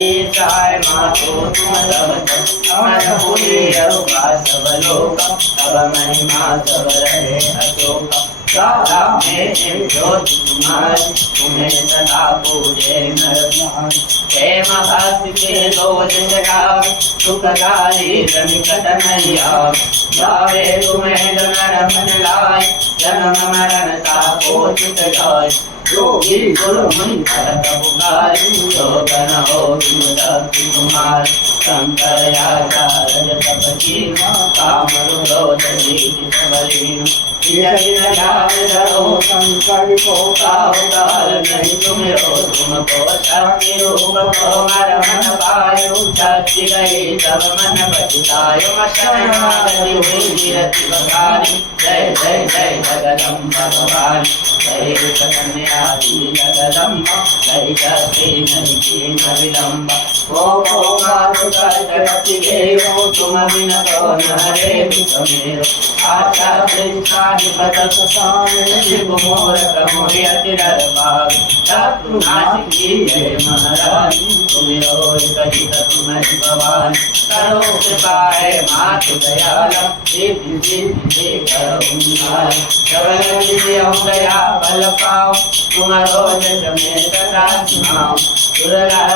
ईशाय मातो तुम अमर पुरी अरुका सब लोक तब महिमा सब रहे अशोक सारा में ज्योति तुम्हारी तुम्हें सदा पूजे नर प्रेम भक्ति के दोष जगावे सुखकारी निकट नहीं आवे गावे तुम्हें जनर मन लाए जन्म मरण ताको चित जाए योगी गुरु मुनि भरत पुकारी योगन हो शक्ति तुम्हारी शंकर आचार्य सब की काम शंकर को काल नहीं तुमरो तुमको शक्ति रूप को मर मन पायो शक्ति गई तब मन बचितायो शरणागति हुई रति बखारी जय जय जय जगदम्ब भवानी जय कन्यादी जगदम्ब जय शक्ति नहीं की विलम्ब ओ मातुकति देवो तुम बिन तो नरे तुमेरो आशा कृष्णाधिपत स्वामी शिव मोर कमोय दरबार शत्रु नाशिकी जय महारानी तुमेरो कहित तुम्हारी भवानी करो कृपाए मातु दयालम देवी देवी करो उन्नाय शरण विजय दया बल पाओ तुम्हारो जग में सदा सुनाओ दुर्गा